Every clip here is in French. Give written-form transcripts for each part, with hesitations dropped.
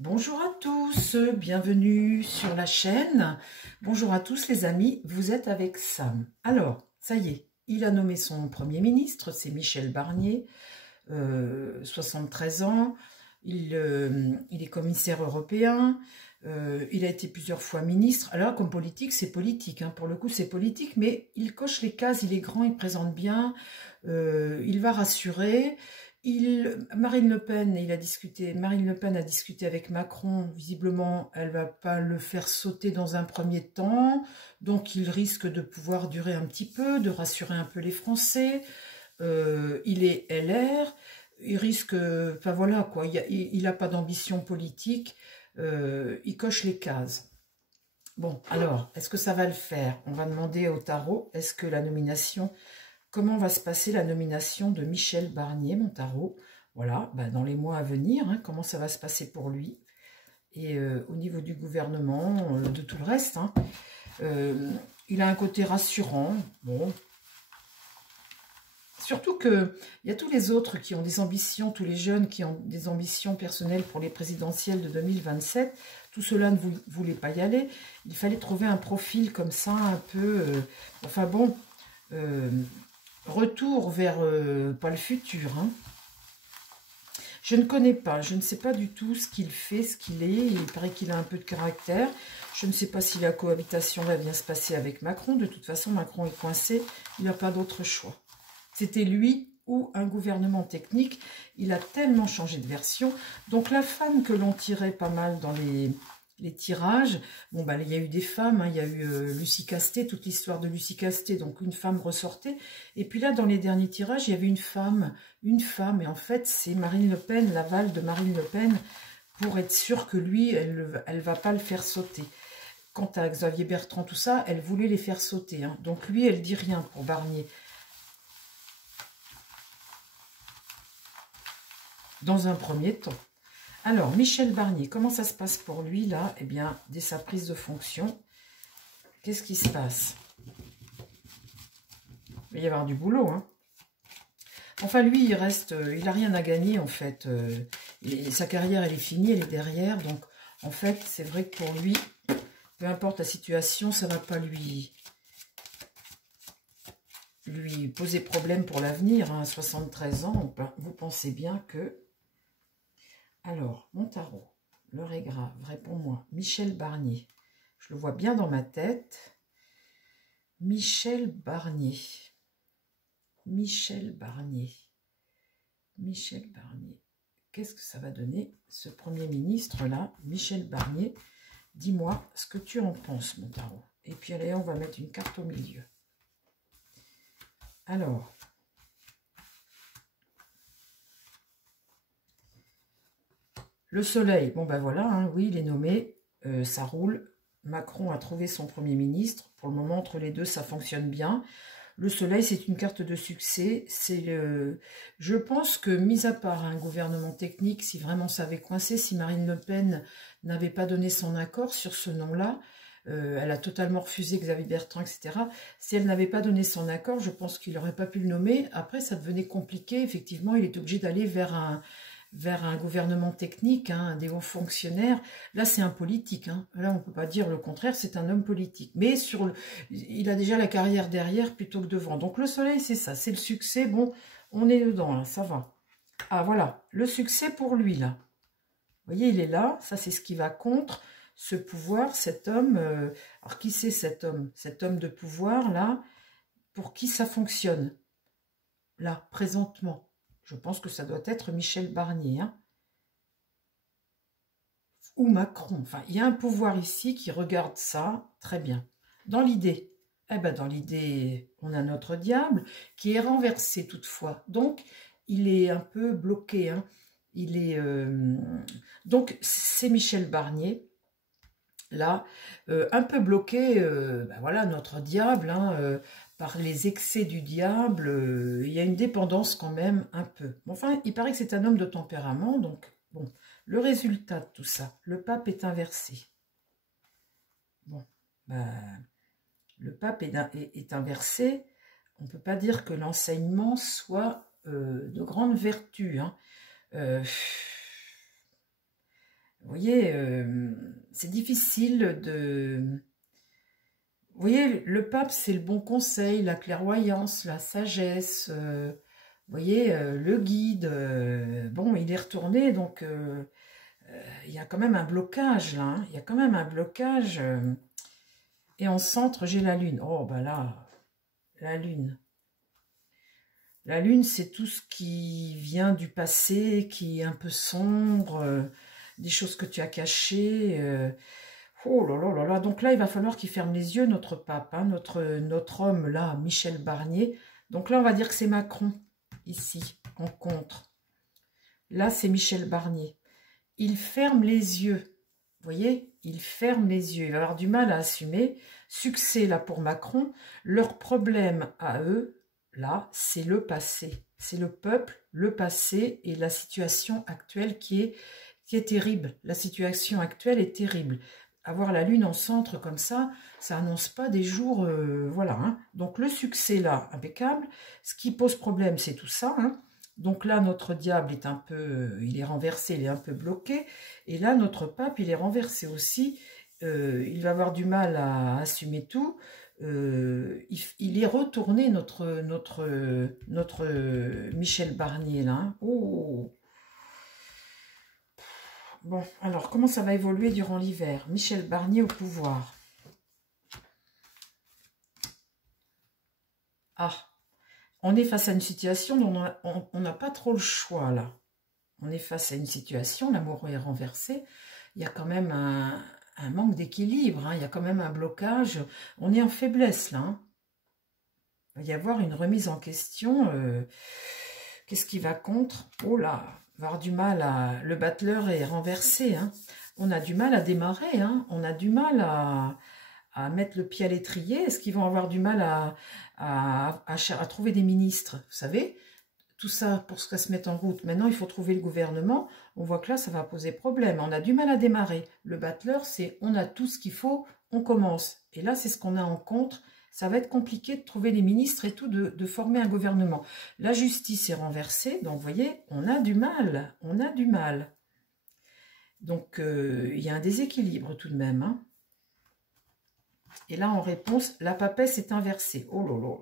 Bonjour à tous, bienvenue sur la chaîne. Bonjour à tous les amis, vous êtes avec Sam. Alors, ça y est, il a nommé son Premier ministre, c'est Michel Barnier, 73 ans. Il est commissaire européen, il a été plusieurs fois ministre. Alors, comme politique, c'est politique, hein. Pour le coup, c'est politique, mais il coche les cases, il est grand, il présente bien, il va rassurer. Marine Le Pen a discuté avec Macron. Visiblement, elle va pas le faire sauter dans un premier temps. Donc, il risque de pouvoir durer un petit peu, de rassurer un peu les Français. Il est LR. Il risque... Enfin, voilà, quoi. Il n'a pas d'ambition politique. Il coche les cases. Bon, alors, est-ce que ça va le faire? On va demander au tarot, est-ce que la nomination... Comment va se passer la nomination de Michel Barnier, mon tarot? Voilà, dans les mois à venir, hein, comment ça va se passer pour lui. Et au niveau du gouvernement, de tout le reste, hein, il a un côté rassurant. Bon. Surtout qu'il y a tous les autres qui ont des ambitions, tous les jeunes qui ont des ambitions personnelles pour les présidentielles de 2027. Tout cela ne voulait pas y aller. Il fallait trouver un profil comme ça, un peu... enfin bon... retour vers, pas le futur, hein. Je ne connais pas, je ne sais pas du tout ce qu'il fait, ce qu'il est. Il paraît qu'il a un peu de caractère. Je ne sais pas si la cohabitation va bien se passer avec Macron. De toute façon, Macron est coincé, il n'a pas d'autre choix. C'était lui ou un gouvernement technique. Il a tellement changé de version. Donc la femme que l'on tirait pas mal dans les tirages, bon il y a eu des femmes, hein, il y a eu Lucie Casté, toute l'histoire de Lucie Casté, donc une femme ressortait, et puis là dans les derniers tirages, il y avait une femme, et en fait c'est Marine Le Pen, l'aval de Marine Le Pen, pour être sûre que lui, elle va pas le faire sauter. Quant à Xavier Bertrand, tout ça, elle voulait les faire sauter, hein. Donc lui, elle dit rien pour Barnier. Dans un premier temps. Alors, Michel Barnier, comment ça se passe pour lui, là? Eh bien, dès sa prise de fonction, qu'est-ce qui se passe? Il va y avoir du boulot, hein. Enfin, lui, il reste... il n'a rien à gagner, en fait. Sa carrière, elle est finie, elle est derrière. Donc, en fait, c'est vrai que pour lui, peu importe la situation, ça ne va pas lui poser problème pour l'avenir, hein. À 73 ans, vous pensez bien que... Alors, mon tarot, l'heure est grave, réponds-moi. Michel Barnier, je le vois bien dans ma tête. Michel Barnier. Michel Barnier. Michel Barnier. Qu'est-ce que ça va donner, ce Premier ministre-là, Michel Barnier? Dis-moi ce que tu en penses, mon tarot. Et puis, allez, on va mettre une carte au milieu. Alors... Le soleil, bon voilà, hein, oui, il est nommé, ça roule. Macron a trouvé son Premier ministre. Pour le moment, entre les deux, ça fonctionne bien. Le soleil, c'est une carte de succès. Je pense que, mis à part un gouvernement technique, si vraiment ça avait coincé, si Marine Le Pen n'avait pas donné son accord sur ce nom-là, elle a totalement refusé Xavier Bertrand, etc. Si elle n'avait pas donné son accord, je pense qu'il n'aurait pas pu le nommer. Après, ça devenait compliqué. Effectivement, il est obligé d'aller vers un gouvernement technique, hein, des hauts fonctionnaires. Là, c'est un politique, hein. Là, on ne peut pas dire le contraire, c'est un homme politique. Mais il a déjà la carrière derrière plutôt que devant. Donc, le soleil, c'est ça, c'est le succès. Bon, on est dedans, là, ça va. Ah, voilà, le succès pour lui, là. Vous voyez, il est là, ça, c'est ce qui va contre ce pouvoir, cet homme. Alors, qui c'est cet homme? Cet homme de pouvoir, là, pour qui ça fonctionne? Là, présentement. Je pense que ça doit être Michel Barnier, hein. Ou Macron. Enfin, il y a un pouvoir ici qui regarde ça très bien. Dans l'idée, dans l'idée, on a notre diable qui est renversé toutefois. Donc, il est un peu bloqué, hein. Il est... Donc, c'est Michel Barnier, là, un peu bloqué, voilà, notre diable, hein, par les excès du diable, il y a une dépendance quand même un peu. Enfin, il paraît que c'est un homme de tempérament, donc, bon, le résultat de tout ça, le pape est inversé. Bon, le pape est inversé, on ne peut pas dire que l'enseignement soit de grande vertu, hein. Vous voyez, c'est difficile de... Vous voyez, le pape, c'est le bon conseil, la clairvoyance, la sagesse, vous voyez, le guide. Bon, il est retourné, donc il y a quand même un blocage, là. Hein, il y a quand même un blocage. Et en centre, j'ai la lune. Oh, bah là, la lune. La lune, c'est tout ce qui vient du passé, qui est un peu sombre, des choses que tu as cachées. Oh là là là là. Donc là, il va falloir qu'il ferme les yeux, notre pape, hein, notre homme là, Michel Barnier. Donc là, on va dire que c'est Macron, ici, en contre. Là, c'est Michel Barnier. Il ferme les yeux. Vous voyez, il ferme les yeux. Il va avoir du mal à assumer. Succès là pour Macron. Leur problème à eux, là, c'est le passé. C'est le peuple, le passé et la situation actuelle qui est terrible. La situation actuelle est terrible. Avoir la lune en centre comme ça annonce pas des jours... voilà. Hein. Donc le succès là, impeccable. Ce qui pose problème, c'est tout ça. Hein. Donc là, notre diable est un peu... il est renversé, il est un peu bloqué. Et là, notre pape, il est renversé aussi. Il va avoir du mal à assumer tout. Il est retourné, notre Michel Barnier, là. Hein. Oh. Bon, alors, comment ça va évoluer durant l'hiver? Michel Barnier au pouvoir. Ah, on est face à une situation dont on n'a pas trop le choix, là. On est face à une situation, l'amour est renversé. Il y a quand même un manque d'équilibre, hein, il y a quand même un blocage. On est en faiblesse, là. Hein. Il va y avoir une remise en question. Qu'est-ce qui va contre? Oh là, on va avoir du mal à... Le battleur est renversé. Hein. On a du mal à démarrer. Hein. On a du mal à mettre le pied à l'étrier. Est-ce qu'ils vont avoir du mal à trouver des ministres? Vous savez, tout ça pour que ça se mette en route. Maintenant, il faut trouver le gouvernement. On voit que là, ça va poser problème. On a du mal à démarrer. Le battleur, c'est on a tout ce qu'il faut, on commence. Et là, c'est ce qu'on a en contre. Ça va être compliqué de trouver des ministres et tout, de former un gouvernement. La justice est renversée, donc vous voyez, on a du mal. On a du mal. Donc, il y a un déséquilibre tout de même. Hein. Et là, en réponse, la papesse est inversée. Oh là là.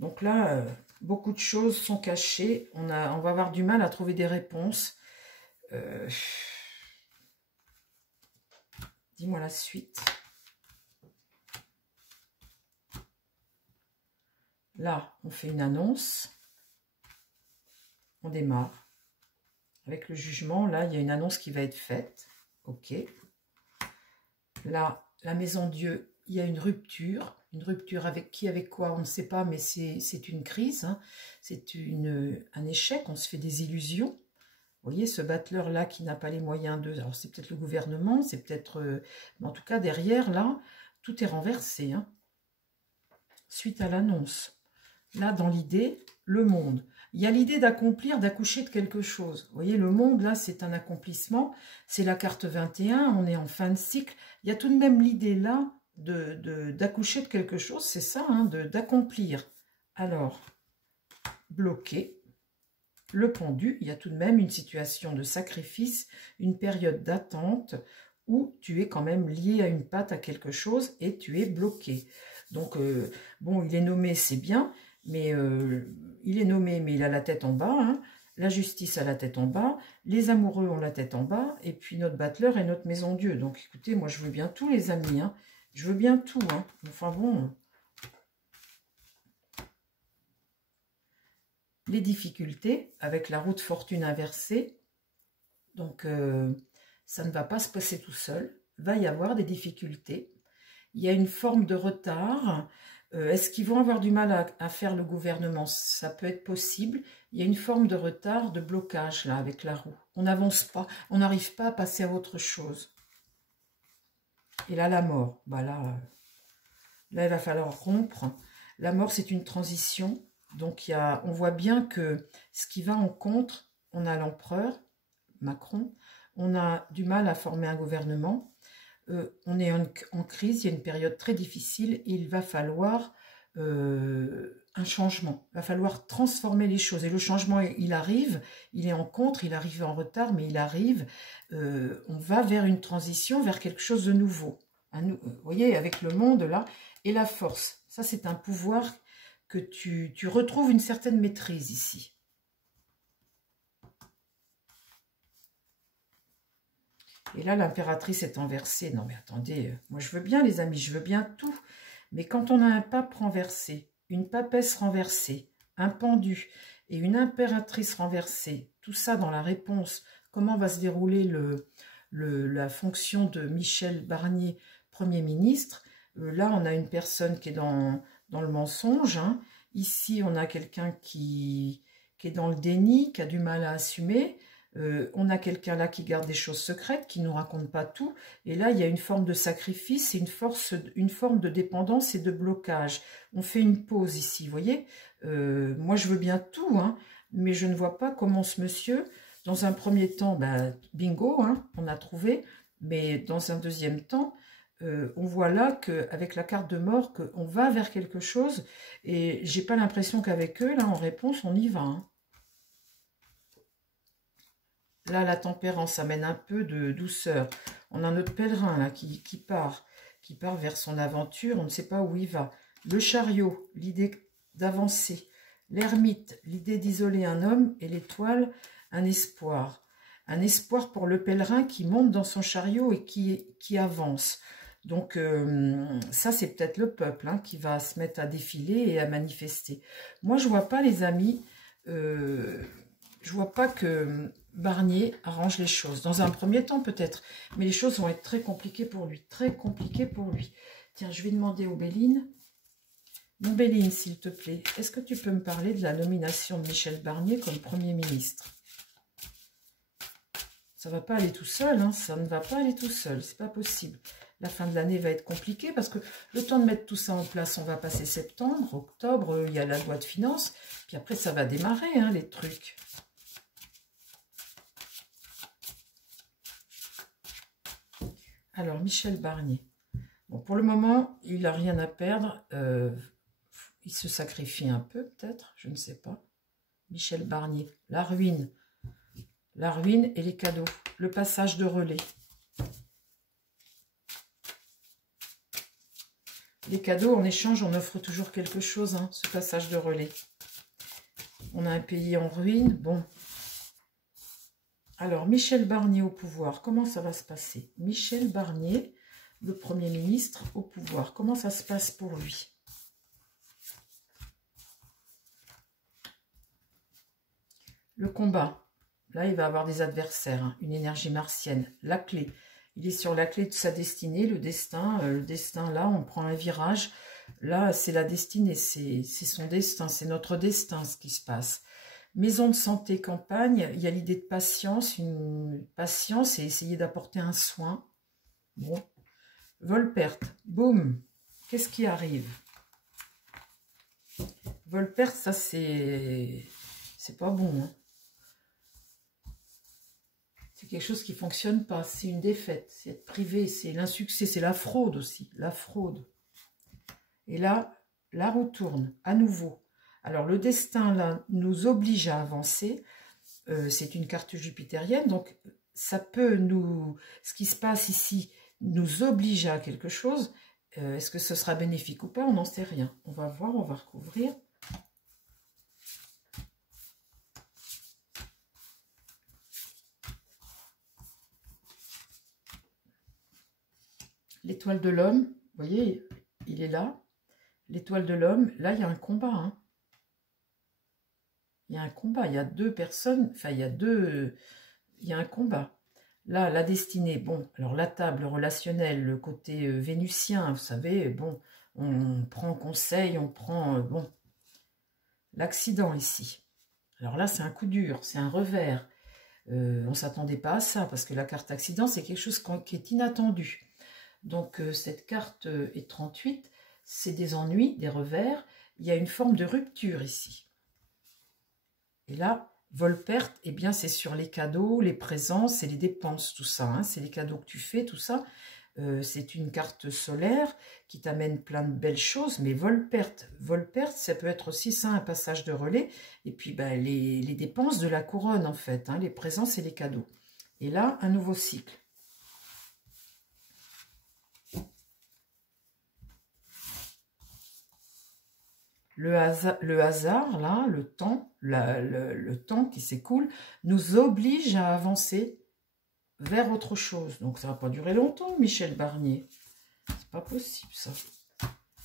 Donc là... beaucoup de choses sont cachées. On va avoir du mal à trouver des réponses. Dis-moi la suite. Là, on fait une annonce. On démarre. Avec le jugement, là, il y a une annonce qui va être faite. Ok. Là, la maison Dieu, il y a une rupture. Une rupture avec qui, avec quoi, on ne sait pas, mais c'est une crise, hein. C'est un échec, on se fait des illusions. Vous voyez, ce battleur-là qui n'a pas les moyens de... Alors, c'est peut-être le gouvernement, c'est peut-être... mais en tout cas, derrière, là, tout est renversé. Hein. Suite à l'annonce. Là, dans l'idée, le monde. Il y a l'idée d'accomplir, d'accoucher de quelque chose. Vous voyez, le monde, là, c'est un accomplissement. C'est la carte 21, on est en fin de cycle. Il y a tout de même l'idée, là, d'accoucher de quelque chose, c'est ça, hein, d'accomplir. Alors, bloqué, le pendu, il y a tout de même une situation de sacrifice, une période d'attente où tu es quand même lié à une patte, à quelque chose, et tu es bloqué. Donc, bon, il est nommé, c'est bien, mais il est nommé, mais il a la tête en bas, hein. La justice a la tête en bas, les amoureux ont la tête en bas, et puis notre battleur et notre maison Dieu. Donc, écoutez, moi, je veux bien tout, les amis, hein. Je veux bien tout, hein. Enfin bon. Les difficultés avec la roue de fortune inversée. Donc, ça ne va pas se passer tout seul. Il va y avoir des difficultés. Il y a une forme de retard. Est-ce qu'ils vont avoir du mal à faire le gouvernement? Ça peut être possible. Il y a une forme de retard, de blocage là avec la roue. On n'avance pas. On n'arrive pas à passer à autre chose. Et là, la mort. Bah là, il va falloir rompre. La mort, c'est une transition. Donc, on voit bien que ce qui va en contre, on a l'empereur, Macron, on a du mal à former un gouvernement, on est en crise, il y a une période très difficile, et il va falloir un changement. Il va falloir transformer les choses. Et le changement, il arrive, il est en contre, il arrive en retard, mais il arrive. On va vers une transition, vers quelque chose de nouveau. Vous voyez, avec le monde, là, et la force. Ça, c'est un pouvoir que tu retrouves une certaine maîtrise ici. Et là, l'impératrice est renversée. Non, mais attendez, moi, je veux bien, les amis, je veux bien tout. Mais quand on a un pape renversé, une papesse renversée, un pendu et une impératrice renversée, tout ça dans la réponse, comment va se dérouler la fonction de Michel Barnier, Premier ministre. Là, on a une personne qui est dans le mensonge. Hein. Ici, on a quelqu'un qui est dans le déni, qui a du mal à assumer. On a quelqu'un là qui garde des choses secrètes, qui ne nous raconte pas tout. Et là, il y a une forme de sacrifice et une forme de dépendance et de blocage. On fait une pause ici, vous voyez. Moi, je veux bien tout, hein, mais je ne vois pas comment ce monsieur, dans un premier temps, ben, bingo, hein, on a trouvé, mais dans un deuxième temps, on voit là qu'avec la carte de mort, qu'on va vers quelque chose, et j'ai pas l'impression qu'avec eux, là, en réponse, on y va, hein. Là, la tempérance amène un peu de douceur. On a notre pèlerin là qui part vers son aventure. On ne sait pas où il va. Le chariot, l'idée d'avancer. L'ermite, l'idée d'isoler un homme. Et l'étoile, un espoir. Un espoir pour le pèlerin qui monte dans son chariot et qui avance. Donc, ça, c'est peut-être le peuple hein, qui va se mettre à défiler et à manifester. Moi, je ne vois pas, les amis, je vois pas que Barnier arrange les choses. Dans un premier temps, peut-être. Mais les choses vont être très compliquées pour lui. Très compliquées pour lui. Tiens, je vais demander aux Béline. Mon Béline, s'il te plaît, est-ce que tu peux me parler de la nomination de Michel Barnier comme Premier ministre? Ça ne va pas aller tout seul. Hein, ça ne va pas aller tout seul. C'est pas possible. La fin de l'année va être compliquée parce que le temps de mettre tout ça en place, on va passer septembre, octobre, il y a la loi de finances. Puis après, ça va démarrer, hein, les trucs. Alors, Michel Barnier. Bon, pour le moment, il n'a rien à perdre. Il se sacrifie un peu, peut-être. Je ne sais pas. Michel Barnier. La ruine. La ruine et les cadeaux. Le passage de relais. Les cadeaux, en échange, on offre toujours quelque chose, hein, ce passage de relais. On a un pays en ruine. Bon. Alors, Michel Barnier au pouvoir, comment ça va se passer? Michel Barnier, le Premier ministre au pouvoir, comment ça se passe pour lui? Le combat, là, il va avoir des adversaires, hein, une énergie martienne. La clé, il est sur la clé de sa destinée, le destin, là, on prend un virage. Là, c'est la destinée, c'est son destin, c'est notre destin, ce qui se passe. Maison de santé, campagne, il y a l'idée de patience, une patience et essayer d'apporter un soin. Bon. Vol-perte, boum, qu'est-ce qui arrive? Vol-perte, ça c'est pas bon. Hein. C'est quelque chose qui ne fonctionne pas, c'est une défaite, c'est être privé, c'est l'insuccès, c'est la fraude aussi, la fraude. Et là, la roue tourne, à nouveau. Alors, le destin, là, nous oblige à avancer. C'est une carte jupitérienne, donc ça peut nous... Ce qui se passe ici nous oblige à quelque chose. Est-ce que ce sera bénéfique ou pas? On n'en sait rien. On va voir, on va recouvrir. L'étoile de l'homme, vous voyez, il est là. L'étoile de l'homme, là, il y a un combat, hein. Il y a un combat, il y a deux personnes, enfin, il y a un combat. Là, la destinée, bon, alors la table relationnelle, le côté vénusien, vous savez, bon, on prend conseil, on prend, bon, l'accident ici. Alors là, c'est un coup dur, c'est un revers. On ne s'attendait pas à ça, parce que la carte accident, c'est quelque chose qui est inattendu. Donc, cette carte est 38, c'est des ennuis, des revers. Il y a une forme de rupture ici. Et là, vol-perte, eh bien, c'est sur les cadeaux, les présences et les dépenses, tout ça. Hein, c'est les cadeaux que tu fais, tout ça. c'est une carte solaire qui t'amène plein de belles choses, mais vol-perte. Vol-perte, ça peut être aussi ça, un passage de relais, et puis ben, les dépenses de la couronne, en fait, hein, les présences et les cadeaux. Et là, un nouveau cycle. Le hasard, là, le temps, le temps qui s'écoule, nous oblige à avancer vers autre chose. Donc, ça ne va pas durer longtemps, Michel Barnier. C'est pas possible, ça.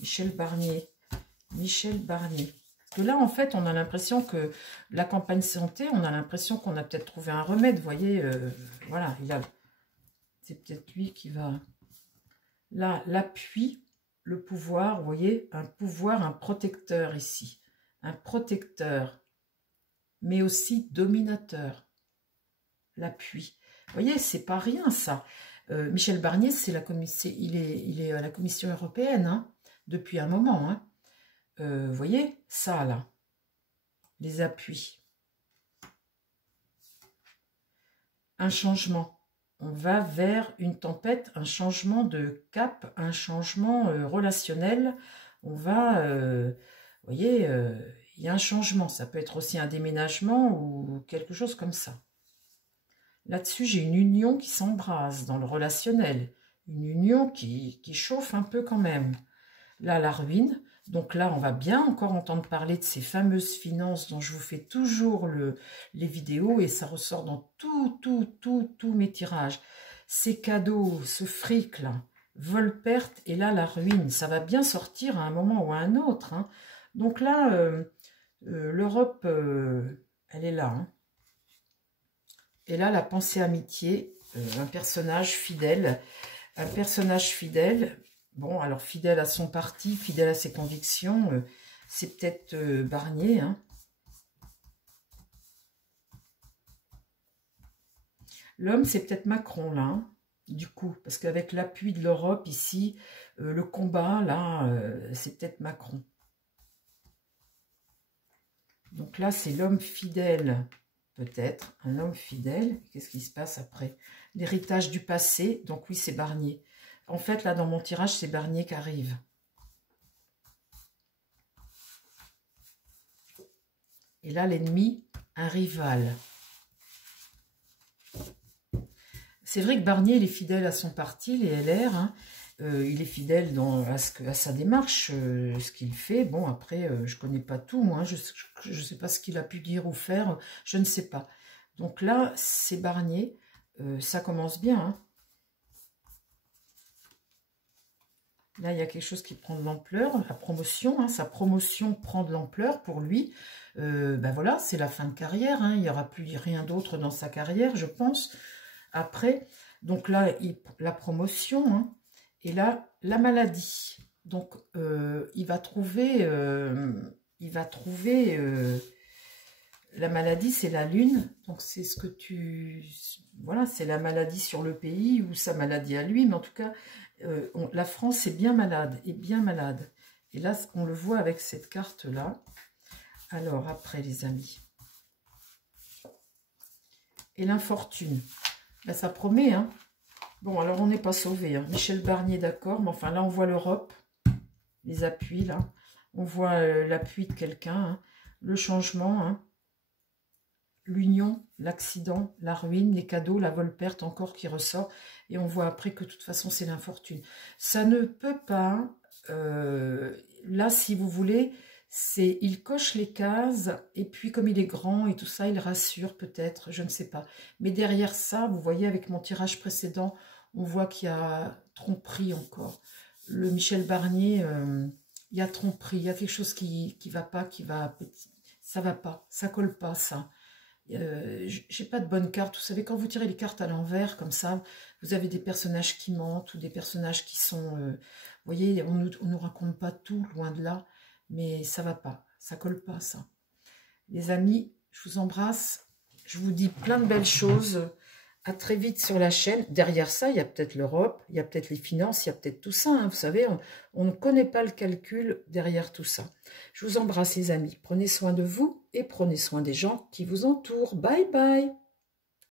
Michel Barnier. Michel Barnier. Parce que là, en fait, on a l'impression que la campagne santé, on a l'impression qu'on a peut-être trouvé un remède. Vous voyez, voilà, c'est peut-être lui qui va... Là, l'appui, le pouvoir, vous voyez, un pouvoir, un protecteur ici. Un protecteur, mais aussi dominateur. L'appui. Vous voyez, c'est pas rien, ça. Michel Barnier, c'est il est à la Commission européenne, hein, depuis un moment. Hein. Vous voyez, ça, là. Les appuis. Un changement. On va vers une tempête, un changement de cap, un changement relationnel. On va, vous voyez, il y a un changement. Ça peut être aussi un déménagement ou quelque chose comme ça. Là-dessus, j'ai une union qui s'embrase dans le relationnel. Une union qui chauffe un peu quand même. Là, la ruine. Donc là, on va bien encore entendre parler de ces fameuses finances dont je vous fais toujours les vidéos et ça ressort dans tous mes tirages. Ces cadeaux, ce fric là, vol-perte et là, la ruine. Ça va bien sortir à un moment ou à un autre. Hein. Donc là, l'Europe, elle est là. Hein. Et là, la pensée amitié, un personnage fidèle. Un personnage fidèle... Bon, alors fidèle à son parti, fidèle à ses convictions, c'est peut-être Barnier. Hein. L'homme, c'est peut-être Macron, là, hein, du coup. Parce qu'avec l'appui de l'Europe, ici, le combat, là, c'est peut-être Macron. Donc là, c'est l'homme fidèle, peut-être. Un homme fidèle. Qu'est-ce qui se passe après? L'héritage du passé. Donc oui, c'est Barnier. En fait, là, dans mon tirage, c'est Barnier qui arrive. Et là, l'ennemi, un rival. C'est vrai que Barnier, il est fidèle à son parti, les LR. Hein. Il est fidèle à sa démarche, ce qu'il fait. Bon, après, je ne connais pas tout, moi. Je ne sais pas ce qu'il a pu dire ou faire. Je ne sais pas. Donc là, c'est Barnier. Ça commence bien, hein. Là, il y a quelque chose qui prend de l'ampleur, la promotion, hein, sa promotion prend de l'ampleur pour lui. Ben voilà, c'est la fin de carrière, hein, il n'y aura plus rien d'autre dans sa carrière, je pense. Après, donc là, la promotion, hein, et là, la maladie. Donc, il va trouver la maladie, c'est la lune, donc c'est ce que voilà, c'est la maladie sur le pays ou sa maladie à lui, mais en tout cas, la France est bien malade, Et là, on le voit avec cette carte-là. Alors, après, les amis. Et l'infortune. Là, ça promet, hein. Bon, alors, on n'est pas sauvé. Hein. Michel Barnier, d'accord, mais enfin, là, on voit l'Europe. Les appuis, là. On voit l'appui de quelqu'un, hein. Le changement, hein. L'union, l'accident, la ruine, les cadeaux, la vol-perte encore qui ressort. Et on voit après que de toute façon, c'est l'infortune. Ça ne peut pas... là, si vous voulez, il coche les cases. Et puis, comme il est grand et tout ça, il rassure peut-être, je ne sais pas. Mais derrière ça, vous voyez, avec mon tirage précédent, on voit qu'il y a tromperie encore. Le Michel Barnier, il y a tromperie. Il y a quelque chose qui va pas, ça va pas, ça colle pas, ça. J'ai pas de bonnes cartes. Vous savez, quand vous tirez les cartes à l'envers, comme ça, vous avez des personnages qui mentent ou des personnages qui sont... vous voyez, on nous raconte pas tout, loin de là, mais ça va pas, ça colle pas, ça. Les amis, je vous embrasse. Je vous dis plein de belles choses. À très vite sur la chaîne. Derrière ça, il y a peut-être l'Europe, il y a peut-être les finances, il y a peut-être tout ça. Hein. Vous savez, on ne connaît pas le calcul derrière tout ça. Je vous embrasse les amis. Prenez soin de vous et prenez soin des gens qui vous entourent. Bye bye.